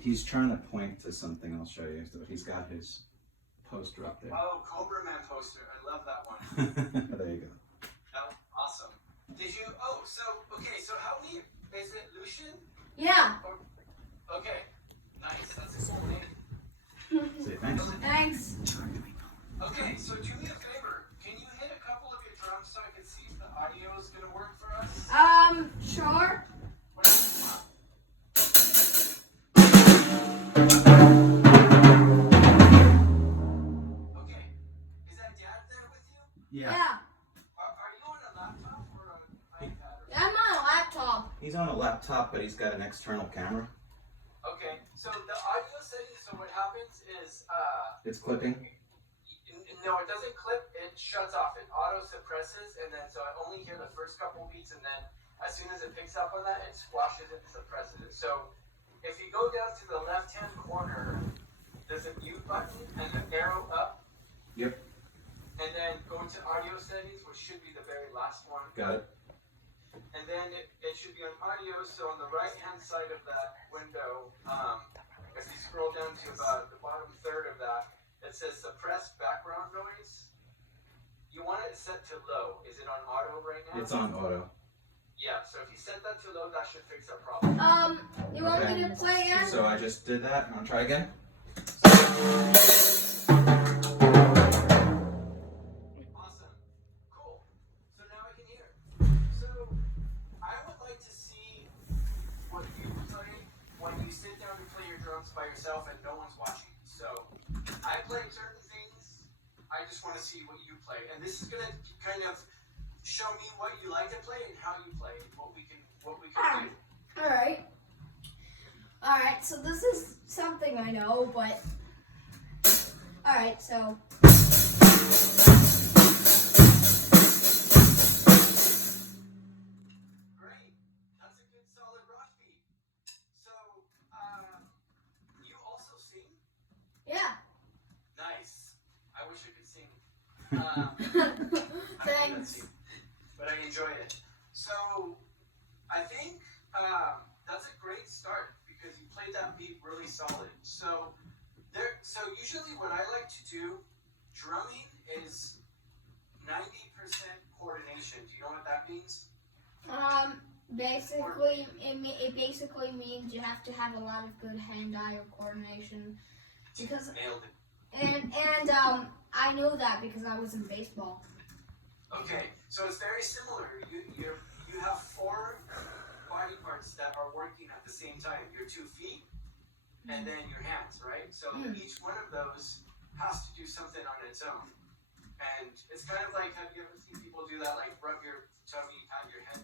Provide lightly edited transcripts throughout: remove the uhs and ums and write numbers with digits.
He's trying to point to something. I'll show you. So he's got his poster up there. Oh, Cobra Man poster. I love that one. There you go. Oh, awesome. Did you? Oh, so okay. So how many? Is it Lucien? Yeah. Okay. Nice. That's a cool name. Say thanks. Thanks. Okay, so do me a favor. Can you hit a couple of your drums so I can see if the audio is gonna work for us? Sure. Okay. Is that Dad there with you? Yeah. Are you on a laptop or an iPad? Yeah, I'm on a laptop. He's on a laptop, but he's got an external camera. Okay. So the audio settings. So what happens is It's clipping. No, it doesn't clip. It shuts off. It auto suppresses, and then so I only hear the first couple beats, and then as soon as it picks up on that, it squashes it and suppresses it. So if you go down to the left-hand corner, there's a mute button and an arrow up. Yep. And then go to audio settings, which should be the very last one. Got it. And then it should be on audio. So on the right-hand side of that window, if you scroll down to about the bottom third of that, it says suppress background noise. You want it set to low. Is it on auto right now? It's on auto. Yeah, so if you set that to low, that should fix that problem. You want me to play again? So I just did that. I'll try again. Awesome. Cool. So now I can hear. So I would like to see what you play when you sit down to play your drums by yourself and no one's watching. So I play certain things. I just want to see what you play, and this is gonna kind of show me what you like to play and how you play, what we can do. All right. So this is something I know, but all right. So. Great. That's a good solid rock beat. So you also sing? Yeah. Nice. I wish I could sing. Thanks. But I enjoyed it. So I think that's a great start because you played that beat really solid. So usually what I like to do, drumming is 90% coordination. Do you know what that means? Basically, it basically means you have to have a lot of good hand-eye coordination because Nailed it. and I know that because I was in baseball. Okay, so it's very similar. You have 4 body parts that are working at the same time. Your 2 feet and then your hands, right? So each one of those has to do something on its own. And it's kind of like, have you ever seen people do that, like rub your tummy, pat your head?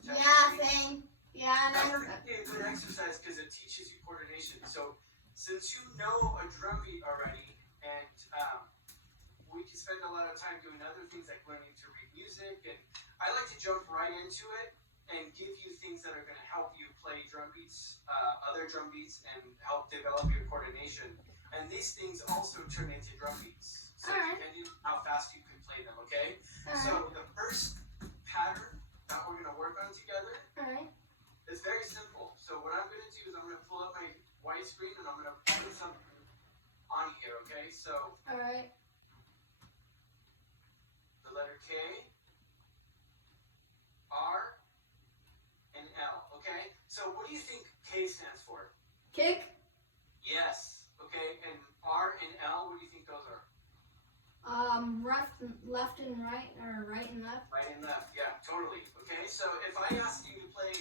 Thing. Yeah, and That's a good exercise because it teaches you coordination. So since you know a drum beat already, and we can spend a lot of time doing other things like learning to read music, and I like to jump right into it and give you things that are going to help you play drum beats, other drum beats, and help develop your coordination. And these things also turn into drum beats. So depending on how fast you can play them, okay? So the first pattern that we're going to work on together is very simple. So what I'm going to do is I'm going to pull up my white screen and I'm going to put something on here, okay? So the letter K, R, and L, okay? So what do you think K stands for? kick. Yes, okay, and R and L, what do you think those are? Left and right, or right and left. Right and left, yeah, totally. Okay, so if I asked you to play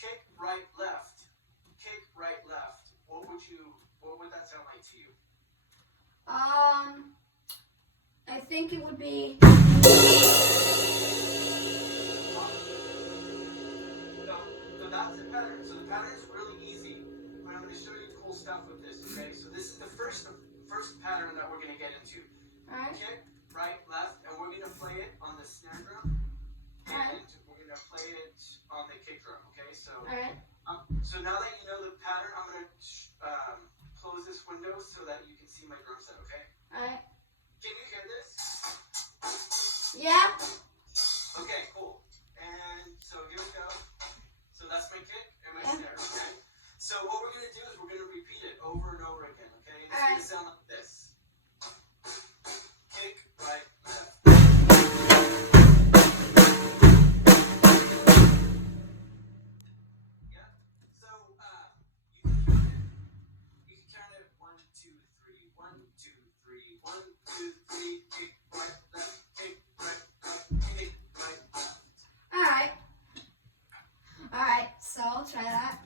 kick, right, left, what would that sound like to you? I think it would be. So that's the pattern. So the pattern is really easy, but I'm going to show you cool stuff with this, okay? So this is the first pattern that we're going to get into. Kick, right, left, and we're going to play it on the snare drum, and we're going to play it on the kick drum, okay? So, so now that you know the pattern, I'm going to close this window so that you can see my drum set, okay? Can you hear this? Yeah. Okay, cool. And so here we go. So that's my kick and my snare, okay? So what we're going to do is we're going to repeat it over and over again, okay? It's Alright. gonna sound like this. Kick, right, left. Yeah. So you can count it 1, 2, 3, 1, 2, 3, 1, 2, 3, kick, right, left, kick, right, left, kick, right, left. Alright. Alright, so I'll try that.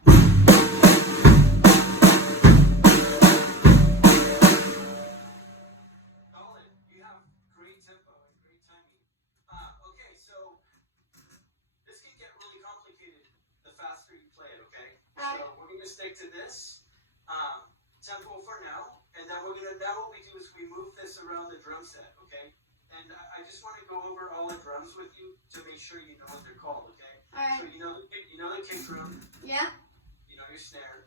Colin, you have great tempo and great timing. Okay, so this can get really complicated the faster you play it, okay? So we're gonna stick to this tempo for now, and then now what we do is we move this around the drum set, okay? And I just want to go over all the drums with you to make sure you know what they're called, okay? Alright. So you know the kick drum, Yeah? you know your snare.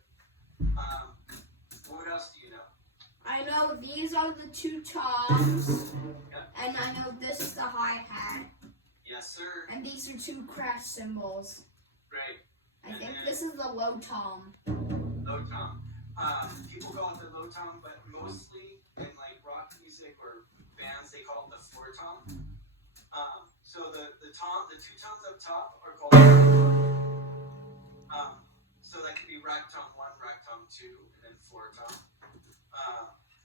What else do you know? I know these are the two toms, and I know this is the hi-hat, Yes, sir. and these are two crash cymbals. Great. I think this is the low tom. Low tom. People call it the low tom, but mostly in like rock music or bands, they call it the floor tom. So the two toms up top are called. So that could be rack tom 1, rack tom 2, and then floor tom.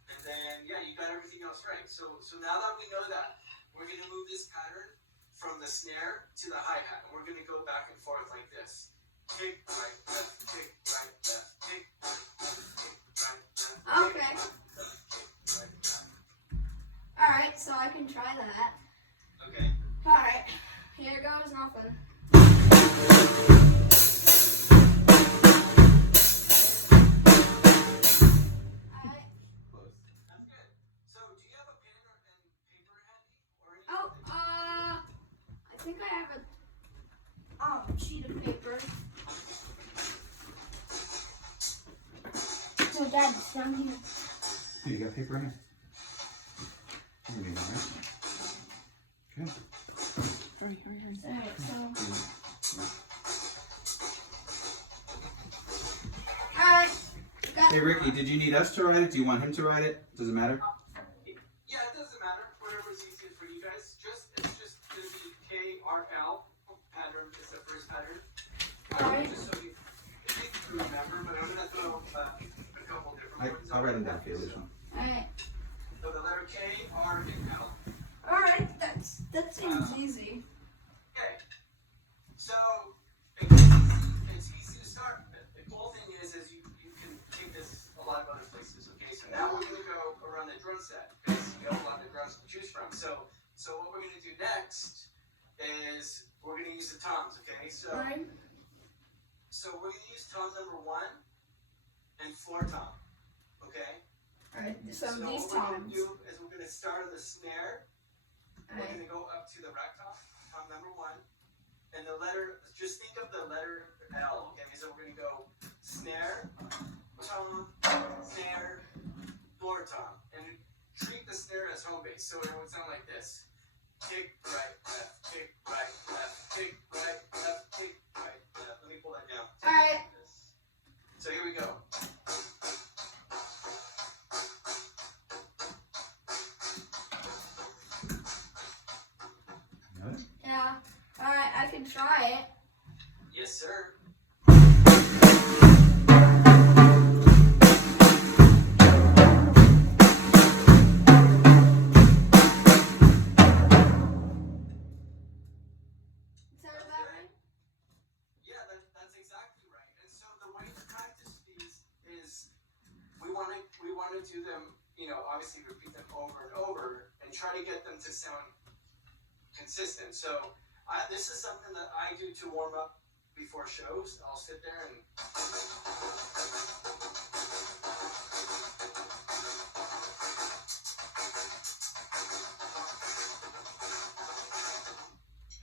And then yeah, you got everything else right. So now that we know that, we're gonna move this pattern from the snare to the hi-hat, and we're gonna go back and forth like this. Kick, right, left, kick, right, left, kick, right, left, kick, right, left. Okay. Kick, right, left. Alright, so I can try that. Okay. Alright, here goes nothing. Alright. Close. That's good. So, do you have a pen and paper handy? Or anything? Oh, I think I have a sheet of paper. So Dad, it's down here. Here, you got paper in it? You need that, right? Okay. Alright, so. Alright. Got Hey, Ricky, did you need us to write it? Do you want him to write it? Does it matter? Yeah, it doesn't matter. Whatever's easiest for you guys. It's just gonna be KRL pattern is the first pattern. Alright. Just so you remember, but I'm gonna throw a couple different ones. I'll write them down for you, Lucien. Alright. So the letter K, R, and L. Alright, that seems easy. Okay. So it's easy to start. The cool thing is you can take this a lot of other places. Okay. So now we're gonna go around the drum set because you have a lot of drums to choose from. So what we're gonna do next is we're gonna use the toms. Okay. So Alright. so we're gonna use tom number 1 and floor tom. Okay. Alright, so So these what we're gonna toms. do is we're gonna start on the snare. We're Alright. gonna go up to the rack tom number 1, and the letter. Just think of the letter L. Okay, so we're gonna go snare, tom, snare, floor tom, and treat the snare as home base. So it would sound like this: kick right, left, kick right, left, kick right, left, kick right, left. Let me pull that down. Alright. So here we go. Got it? Yeah. Alright, I can try it. Yes, sir. Is that about right? Yeah, that's exactly right. And so the way to practice these is we want to do them, obviously repeat them over and over and try to get them to sound consistent. So this is something that I do to warm up before shows. I'll sit there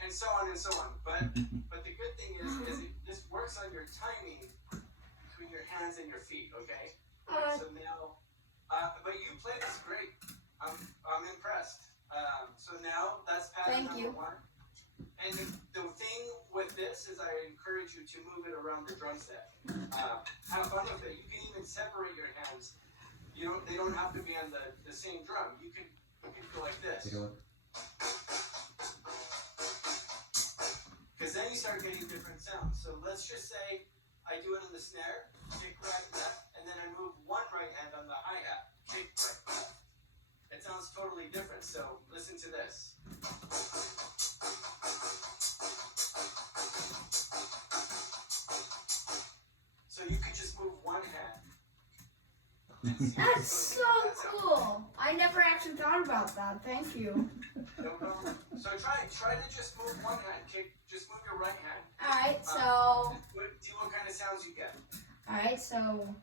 and so on and so on. But the good thing is this works on your timing between your hands and your feet. Okay. Alright. So now, but you play this great. I'm impressed. So now that's pattern Thank you. number 1. And the thing with this is I encourage you to move it around the drum set. Have fun with it. You can even separate your hands. They don't have to be on the same drum. You can go like this. Take a look. Because then you start getting different sounds. So let's just say I do it on the snare, kick right, left, and then I move one right hand on the hi-hat, kick right, left. It sounds totally different. So listen to this. So you could just move one hand. That's so cool. I never actually thought about that. Thank you. No problem. So try to just move one hand. Just move your right hand. Alright, so. See what kind of sounds you get. Alright, so.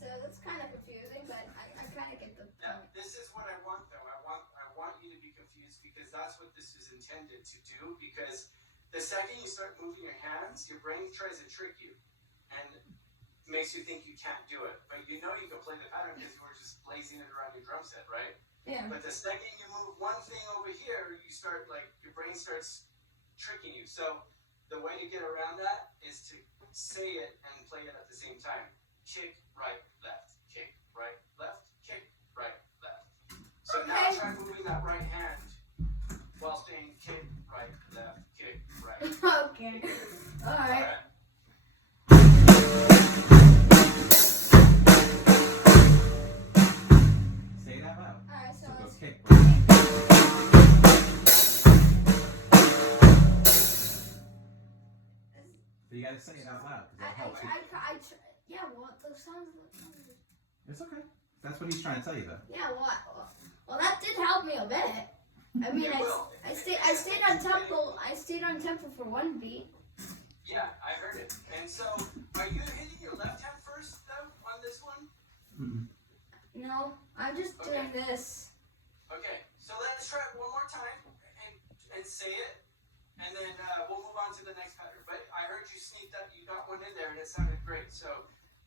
That's kind of confusing, but I kind of get the point. Yeah, this is what I want though. I want you to be confused because that's what this is intended to do. Because the second you start moving your hands, your brain tries to trick you and makes you think you can't do it. But you know you can play the pattern because you were just blazing it around your drum set, right? Yeah. But the second you move one thing over here, you start your brain starts tricking you. So the way to get around that is to say it and play it at the same time. Kick, right, left. Kick, right, left. Kick, right, left. So now try moving that right hand while saying kick, right, left, kick, right. Okay. Alright. Say it out loud. Alright, so go it's kick, right. So you gotta say it out loud because that helps. yeah, well, the sounds. It's okay. That's what he's trying to tell you, though. Yeah, well, that did help me a bit. I mean, I stayed on tempo. I stayed on tempo for one beat. Yeah, I heard it. And so, are you hitting your left hand first, though, on this one? Mm-hmm. No, I'm just doing this. Okay, so let's try it one more time and say it, and then we'll move on to the next pattern. But I heard you sneak that, you got one in there, and it sounded great. So,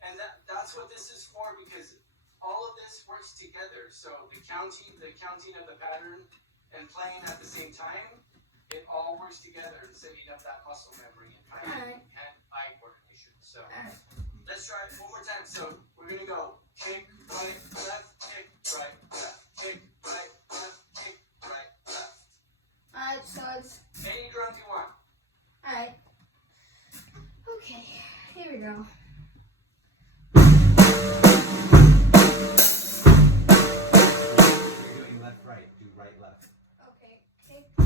and that's what this is for, because all of this works together. So the counting of the pattern and playing at the same time, it all works together and setting up that muscle memory and hand-eye coordination. So let's try it one more time. So we're gonna go kick, right, left, kick, right, left, kick, right, left, kick, right, left. Alright, so it's Any drum you want. alright. Okay, here we go. You're doing left, right. Do right, left. Okay, kick. That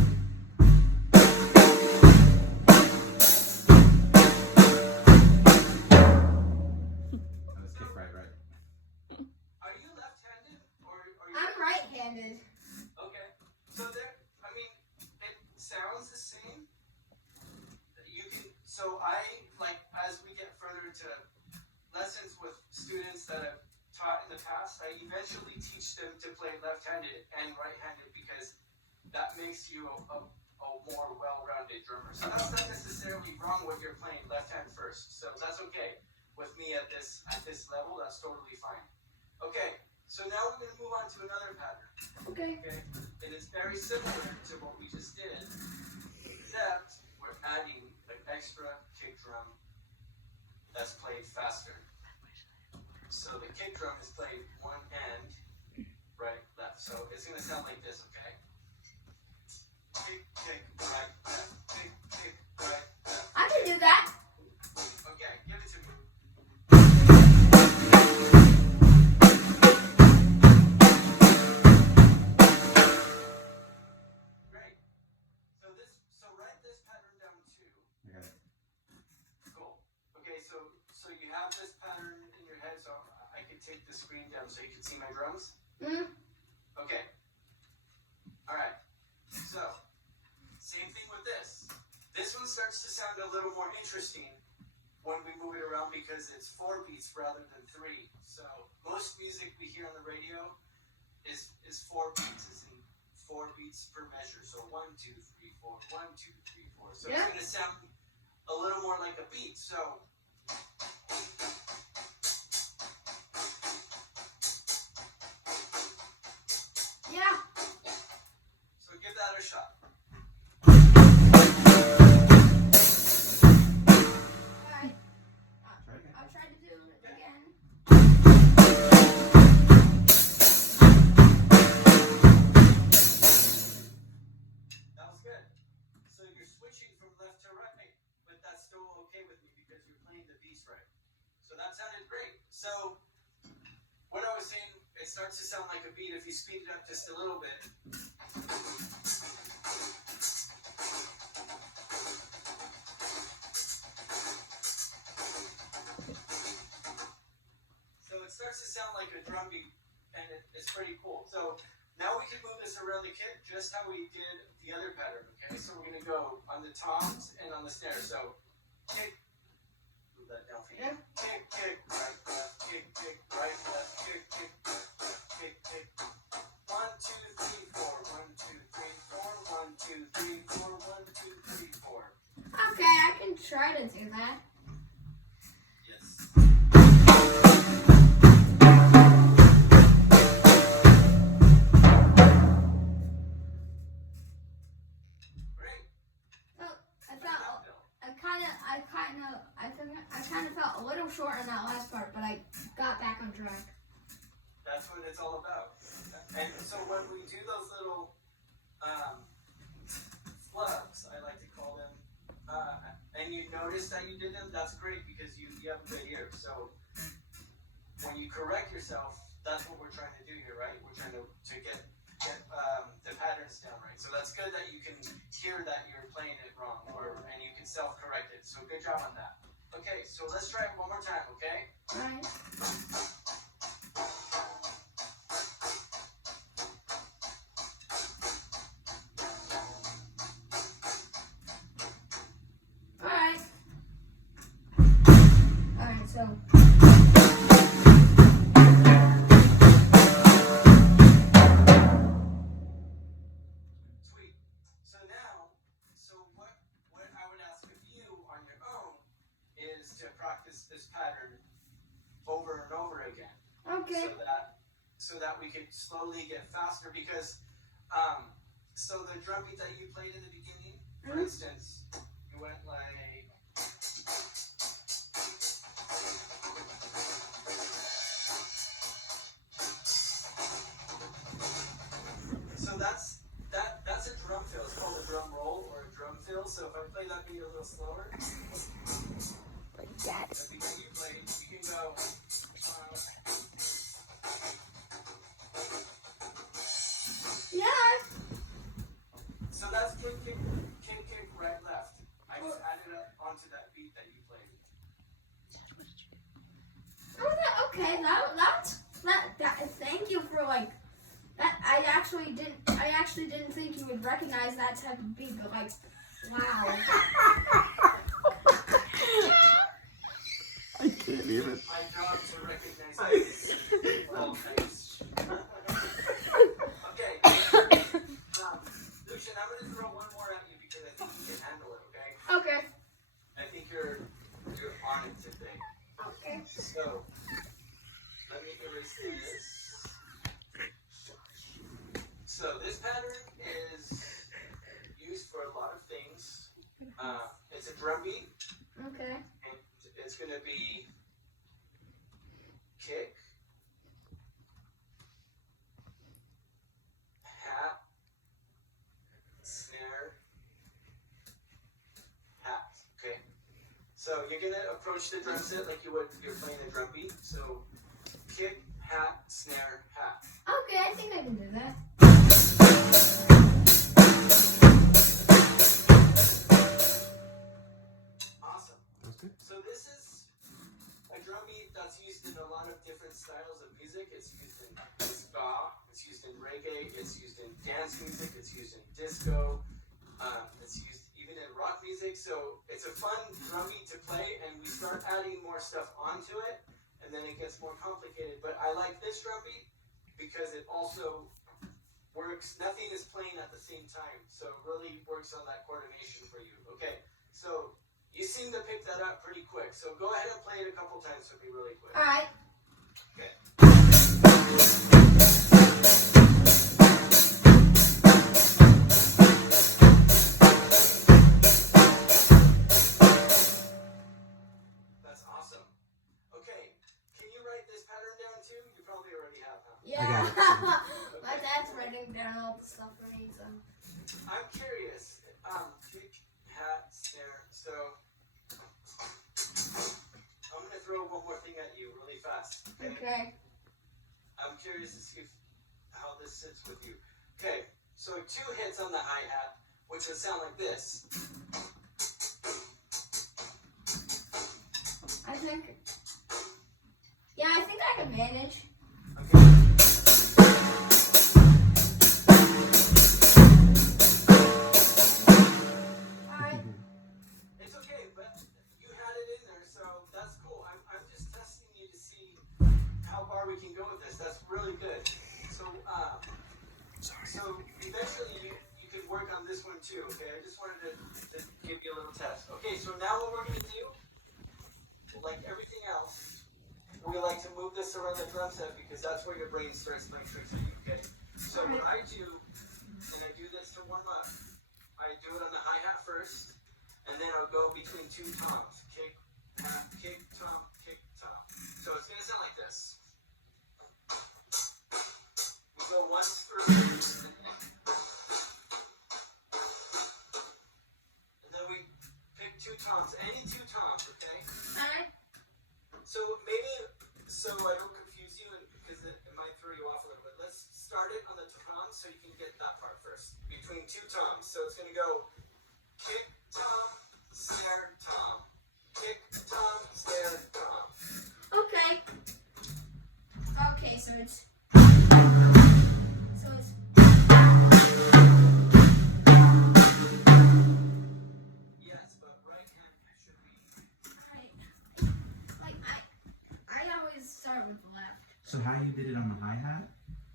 was kick, right, right. Are you left-handed or are you? I'm right-handed. Okay. So it sounds the same. So as we get further into lessons with students that I've taught in the past, I eventually teach them to play left-handed and right-handed because that makes you a more well-rounded drummer. So that's not necessarily wrong when you're playing left hand first. So that's okay with me at this level. That's totally fine. Okay. So now we're going to move on to another pattern. Okay. Okay. And it's very similar to what we just did, except we're adding an extra kick drum that's played faster. So the kick drum is played one hand, right, left. So it's going to sound like this, okay? Kick, kick, right, left, kick, kick, right, left. I can do that. Okay, give it to me. Great. So write this pattern down too. Okay. Cool. Okay, so you have this pattern in your head, so I could take the screen down so you can see my drums? Okay. Alright. So, same thing with this. This one starts to sound a little more interesting when we move it around because it's 4 beats rather than 3. So, most music we hear on the radio is 4 beats, is in 4 beats per measure. So 1, 2, 3, 4, 1, 2, 3, 4. So it's going to sound a little more like a beat. So yeah. so give that a shot. switching from left to right, but that's still okay with me because you're playing the piece right. So that sounded great. So what I was saying, it starts to sound like a beat if you speed it up just a little bit. So it starts to sound like a drum beat, and it's pretty cool. So now we can move this around the kit just how we did the other pattern, okay? So we're going to go on the toms and on the snare. So kick, move that down for you. Kick, kick, right, left, kick, kick, right, left, kick, kick, left, kick, kick. 1, 2, 3, 4. 1, 2, 3, 4. 1, 2, 3, 4. 1, 2, 3, 4. Okay, I can try to do that. Yes. I kind of felt a little short on that last part, but I got back on track. That's what it's all about. And so when we do those little flubs, I like to call them, and you notice that you did them, that's great because you have a good ear. So when you correct yourself, that's what we're trying to do here, right? We're trying to get the patterns down right. So that's good that you can hear that you're playing it wrong, and you can self-correct it. So good job on that. Okay, so let's try it one more time, okay? All right. Sweet. So now, what I would ask of you on your own is to practice this pattern over and over again. Okay. So that we could slowly get faster because so the drum beat that you played in the beginning, for instance, you went like so that's a drum fill. It's called a drum roll or a drum fill. So if I play that beat a little slower, like that. The beat that you played, you can go. Yeah. So that's kick, kick, kick, kick, right, left. I just added it onto that beat that you played. Okay, that. Thank you for like that. I actually didn't think you would recognize that type of beat, but like, wow. I can't even. My job to recognize this. Well, thanks. Okay. Lucien, I'm gonna throw one more at you because I think you can handle it. Okay. Okay. I think you're on it today. Okay. So let me erase this. So this pattern is used for a lot of things. It's a drum beat. Okay. And it's going to be kick, hat, snare, hat. Okay. So you're going to approach the drum set like you would if you're playing a drum beat. So kick, hat, snare, hat. Okay, I think I can do that. Awesome. That's good. So this is a drum beat that's used in a lot of different styles of music. It's used in ska, it's used in reggae, it's used in dance music, it's used in disco, it's used even in rock music. So it's a fun drum beat to play, and we start adding more stuff onto it, and then it gets more complicated. But I like this drum beat because it also works. Nothing is playing at the same time, so it really works on that coordination for you. Okay, so you seem to pick that up pretty quick. So go ahead and play it a couple times for me really quick. All right. Okay. That's awesome. Okay, can you write this pattern down too? You probably already have, huh? Yeah. I My dad's writing down all the stuff for me, so. I'm curious. Kick, Okay. I'm curious to see how this sits with you. Okay, so 2 hits on the hi-hat, which would sound like this. I think I can manage. Okay. Alright. It's okay, but you had it in there, so that's cool. I'm just testing you to see how far we can go with this. That's really good. So eventually you could work on this one too, okay? I just wanted to give you a little test. Okay, so now what we're going to do, like everything else, we like to move this around the drum set because that's where your brain starts playing tricks on you, okay? So what I do, and I do this to warm up, I do it on the hi-hat first, and then I'll go between 2 toms. Kick, tom, kick, tom. So it's going to sound like this. We go once through, and then we pick 2 toms, any 2 toms, okay? Alright. So I don't confuse you, because it might throw you off a little bit. Let's start it on the toms so you can get that part first. Between 2 toms. So it's going to go kick, tom, snare, tom. Kick, tom, snare, tom. Okay. Okay, so it's Yes, but right hand should be. I always start with the left. So how you did it on the hi-hat,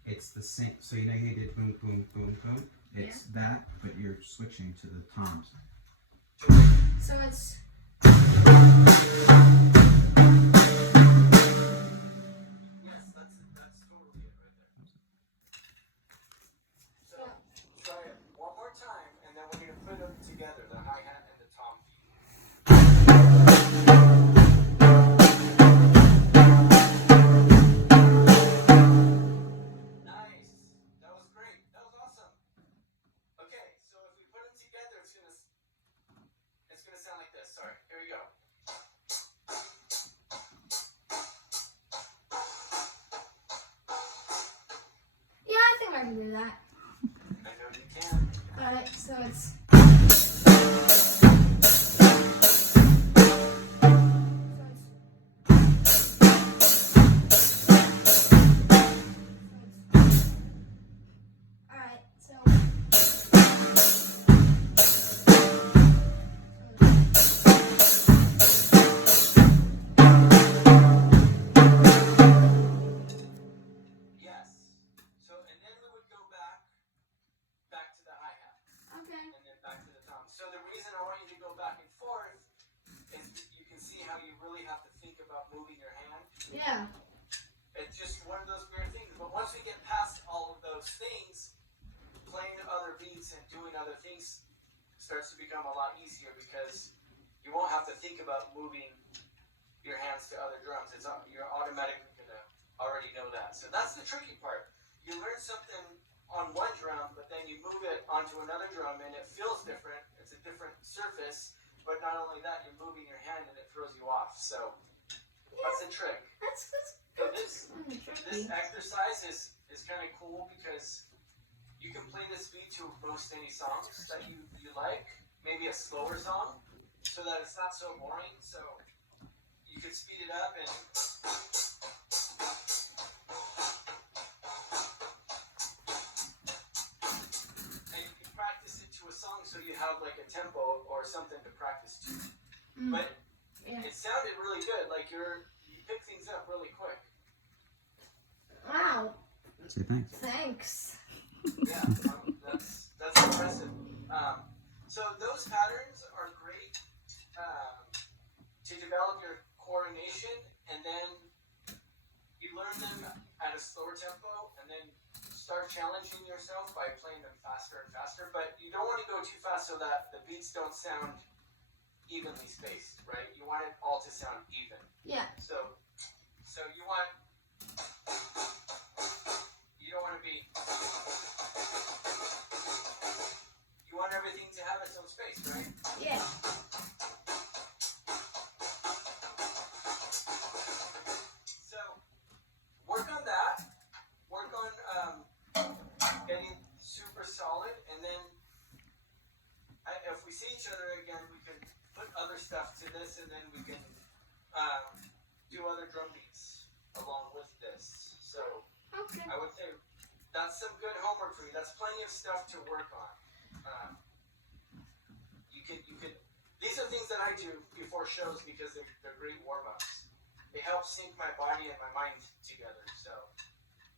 it's the same. So you know you did boom, boom, boom, boom. It's that, but you're switching to the toms. So it's Yes, that's totally it right there. So try it one more time, and then we're going to put them together, the hi-hat and the tom beat. Nice. That was great. That was awesome. Okay, so if we put them together, it's gonna sound like this. Sorry. Here we go. yeah, I think I can do that. I know you can. Alright, so it's Alright, so Yes. So and then we would go back to the hi-hat. okay. And then back to the tom. So the reason I want you to go back and forth is that you can see how you really have to think about moving your hand. Yeah. It's just one of those weird things. But once we get past all of those things, playing other beats and doing other things starts to become a lot easier because you won't have to think about moving your hands to other drums. You're automatically going to already know that. So that's the tricky part. You learn something on one drum, but then you move it onto another drum and it feels different. It's a different surface. But not only that, you're moving your hand and it throws you off. So that's a trick. So this exercise is kind of cool because you can play this beat to most any songs that you like. Maybe a slower song so that it's not so boring. So you can speed it up and you can practice it to a song so you have like a tempo or something to practice to. But it sounded really good. Like you pick things up really quick. Wow. Say thanks. Thanks. Yeah, that's impressive. So those patterns are great to develop your coordination, and then you learn them at a slower tempo, and then start challenging yourself by playing them faster and faster. But you don't want to go too fast so that the beats don't sound evenly spaced, right? You want it all to sound even. Yeah. So you don't want to be. You want everything to have its own space, right? Yeah. So each other again, we can put other stuff to this, and then we can do other drum beats along with this. So Okay. I would say that's some good homework for you. That's plenty of stuff to work on. You could. These are things that I do before shows because they're great warm-ups. They help sync my body and my mind together. So,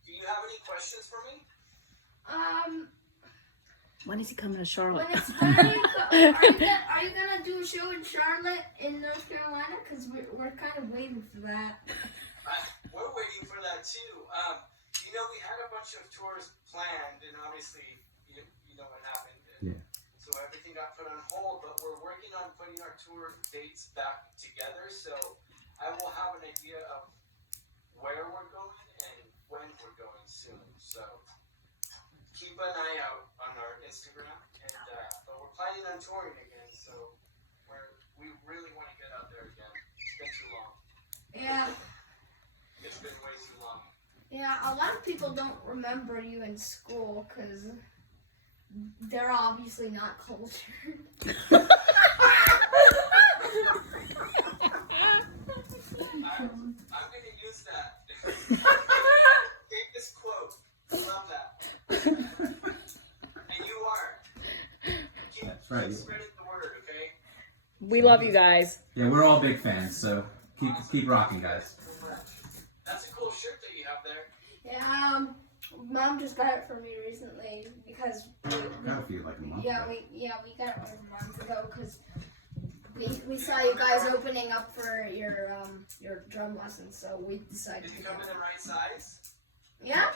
do you have any questions for me? When is he coming to Charlotte? When it's very are you gonna do a show in Charlotte in North Carolina? Because we're kind of waiting for that. We're waiting for that too. You know, we had a bunch of tours planned, and obviously, you know what happened. And so everything got put on hold, but we're working on putting our tour dates back together. So I will have an idea of where we're going and when we're going soon. So keep an eye out on our Instagram, and but we're planning on touring again. So we really want to get out there again. It's been too long. Yeah. It's been way too long. Yeah, a lot of people don't remember you in school because they're obviously not cultured. I'm gonna use that. Take this quote. I love that. And you are. Keep right. spreading the word, okay? We love you guys. Yeah, we're all big fans, so keep rocking, guys. That's a cool shirt that you have there. Yeah, Mom just got it for me recently because Got a few like a month. we got it like a month ago because we saw you guys opening up for your drum lessons, so we decided Did to it get come in it. the right size? Yeah,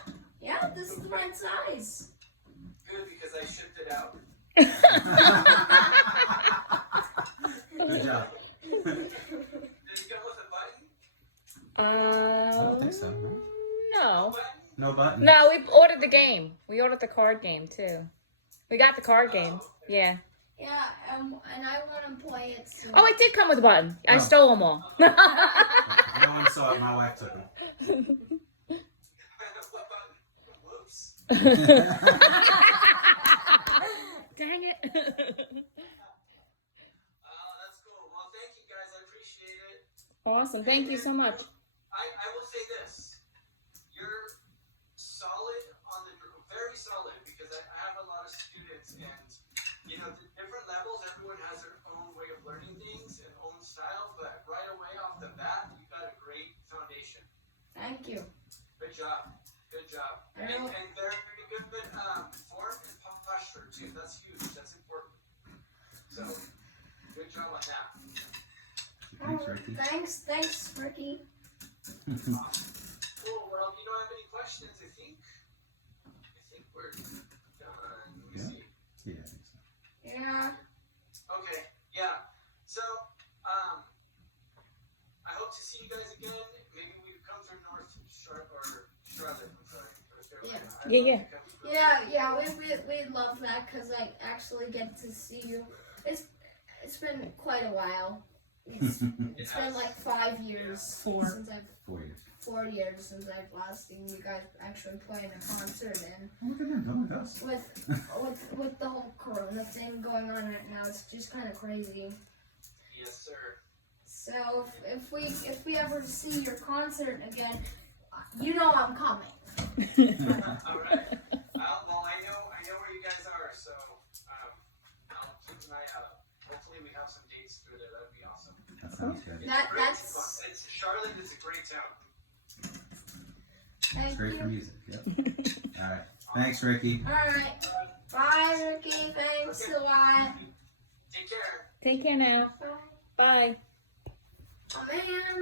this is the right size. Good, because I shipped it out. Good job. Did it come with a button? I don't think so. No, No. Button? no button. No, we ordered the game. We ordered the card game too. We got the card game. Yeah. Yeah, and I want to play it soon. Oh, it did come with a button. I Oh. stole them all. No one saw it. My wife took them. What button? Whoops. Dang it. That's cool. Well, thank you guys. I appreciate it. Awesome. Thank you so much. I will say this. You're solid on the very solid, because I have a lot of students, and you know, the different levels, everyone has their own way of learning things and own style, but right away off the bat, you got a great foundation. Thank you. Good job. Good job. And they're pretty good with form and posture too. That's huge. That's important. So, good job on that. Thanks, Ricky. Thanks, Ricky. Cool. Well, if you don't have any questions, I think we're done. Let me see. Yeah, I think so. Yeah. Okay. Yeah. So, I hope to see you guys again. Maybe we could come through North Charlotte or Charlotte. I'm sorry. Yeah. Yeah. We love that because I actually get to see you. It's been quite a while. It's been like 5 years since I've 4 years. 4 years since I've last seen you guys actually playing a concert, and Look at them, don't with us. with the whole Corona thing going on right now, it's just kind of crazy. Yes, sir. So if we ever see your concert again, you know I'm coming. All right. Well, I know where you guys are, so I'll keep an eye out. Hopefully, we have some dates through there. That'd be awesome. That sounds good. That's Charlotte is a great town. It's thank great for you. music. Yep. All right. Thanks, Ricky. All right, bye, Ricky. Thanks a lot. Take care. Take care now. Bye. Bye. Oh, man.